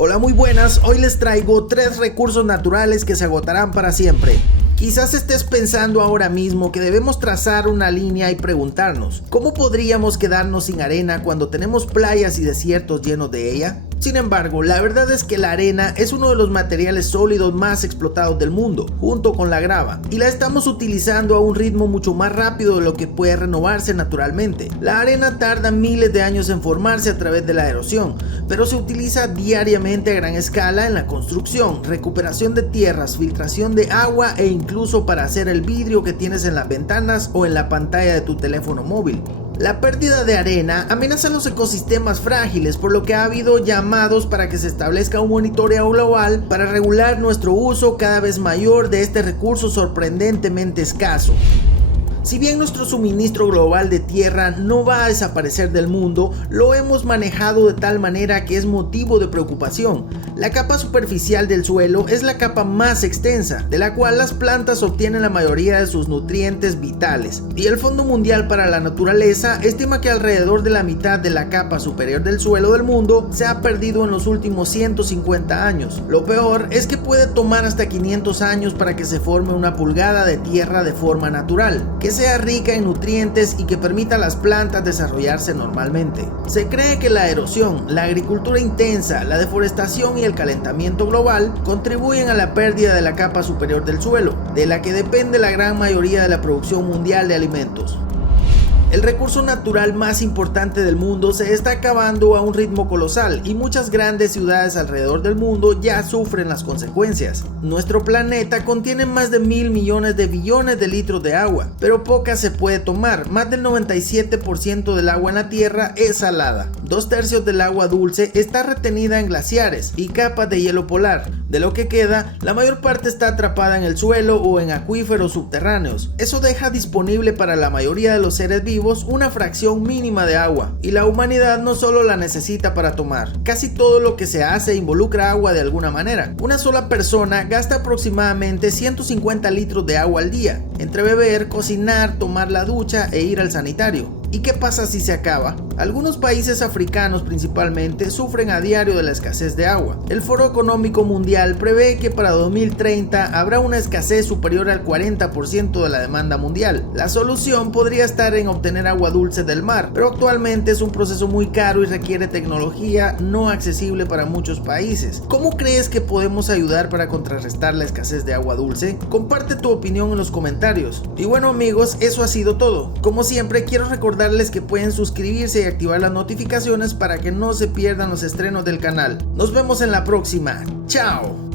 Hola, muy buenas, hoy les traigo 3 recursos naturales que se agotarán para siempre. Quizás estés pensando ahora mismo que debemos trazar una línea y preguntarnos, ¿cómo podríamos quedarnos sin arena cuando tenemos playas y desiertos llenos de ella? Sin embargo, la verdad es que la arena es uno de los materiales sólidos más explotados del mundo, junto con la grava, y la estamos utilizando a un ritmo mucho más rápido de lo que puede renovarse naturalmente. La arena tarda miles de años en formarse a través de la erosión, pero se utiliza diariamente a gran escala en la construcción, recuperación de tierras, filtración de agua e incluso para hacer el vidrio que tienes en las ventanas o en la pantalla de tu teléfono móvil. La pérdida de arena amenaza los ecosistemas frágiles, por lo que ha habido llamados para que se establezca un monitoreo global para regular nuestro uso cada vez mayor de este recurso sorprendentemente escaso. Si bien nuestro suministro global de tierra no va a desaparecer del mundo, lo hemos manejado de tal manera que es motivo de preocupación. La capa superficial del suelo es la capa más extensa, de la cual las plantas obtienen la mayoría de sus nutrientes vitales, y el Fondo Mundial para la Naturaleza estima que alrededor de la mitad de la capa superior del suelo del mundo se ha perdido en los últimos 150 años. Lo peor es que puede tomar hasta 500 años para que se forme una pulgada de tierra de forma natural, que sea rica en nutrientes y que permita a las plantas desarrollarse normalmente. Se cree que la erosión, la agricultura intensa, la deforestación y el calentamiento global contribuyen a la pérdida de la capa superior del suelo, de la que depende la gran mayoría de la producción mundial de alimentos. El recurso natural más importante del mundo se está acabando a un ritmo colosal y muchas grandes ciudades alrededor del mundo ya sufren las consecuencias. Nuestro planeta contiene más de 1.000 millones de billones de litros de agua, pero poca se puede tomar. Más del 97% del agua en la Tierra es salada. 2/3 del agua dulce está retenida en glaciares y capas de hielo polar. De lo que queda, la mayor parte está atrapada en el suelo o en acuíferos subterráneos. Eso deja disponible para la mayoría de los seres vivos una fracción mínima de agua, y la humanidad no solo la necesita para tomar. Casi todo lo que se hace involucra agua de alguna manera. Una sola persona gasta aproximadamente 150 litros de agua al día, entre beber, cocinar, tomar la ducha e ir al sanitario. ¿Y qué pasa si se acaba? Algunos países africanos principalmente sufren a diario de la escasez de agua. El Foro Económico Mundial prevé que para 2030 habrá una escasez superior al 40% de la demanda mundial. La solución podría estar en obtener agua dulce del mar, pero actualmente es un proceso muy caro y requiere tecnología no accesible para muchos países. ¿Cómo crees que podemos ayudar para contrarrestar la escasez de agua dulce? Comparte tu opinión en los comentarios. Y bueno, amigos, eso ha sido todo. Como siempre, quiero recordarles que pueden suscribirse y activar las notificaciones para que no se pierdan los estrenos del canal. Nos vemos en la próxima. ¡Chao!